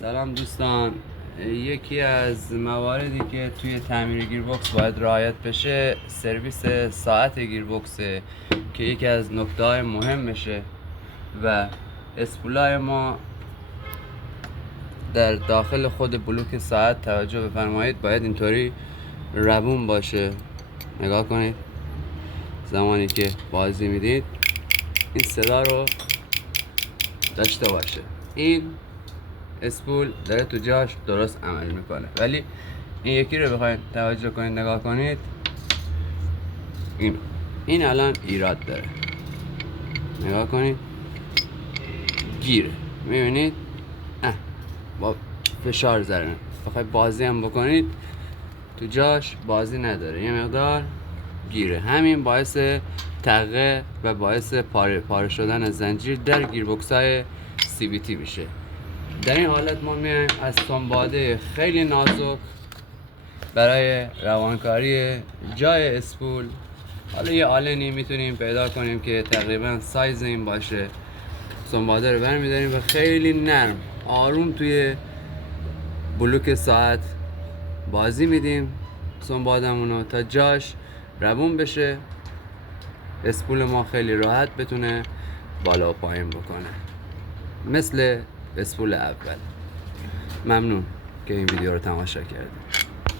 سلام دوستان. یکی از مواردی که توی تعمیر گیربکس باید رعایت بشه سرویس ساعت گیربکسه که یکی از نکته‌های مهمشه و اسپولای ما در داخل خود بلوک ساعت توجه بفرمایید باید اینطوری روون باشه. نگاه کنید زمانی که بازی میدید این صدا رو داشته باشه. این اسپول داره تو جاش درست عمل میکنه، ولی این یکی رو بخواید توجه کنید نگاه کنید این الان ایراد داره. نگاه کنید گیره، میبینید با فشار زرنه بخواید بازی هم بکنید تو جاش بازی نداره، یه مقدار گیره. همین باعث تقه و باعث پاره شدن از زنجیر در گیربکس های CVT میشه. در این حالت ما میایم از سنباده خیلی نازک برای روانکاری جای اسپول، حالا یه آلنی میتونیم پیدا کنیم که تقریبا سایز این باشه، سنباده رو برمیداریم و خیلی نرم آروم توی بلوک ساعت بازی میدیم سنبادمونو تا جاش روون بشه، اسپول ما خیلی راحت بتونه بالا و پایین بکنه مثل اسپول اول. ممنون که این ویدیو رو تماشا کردید.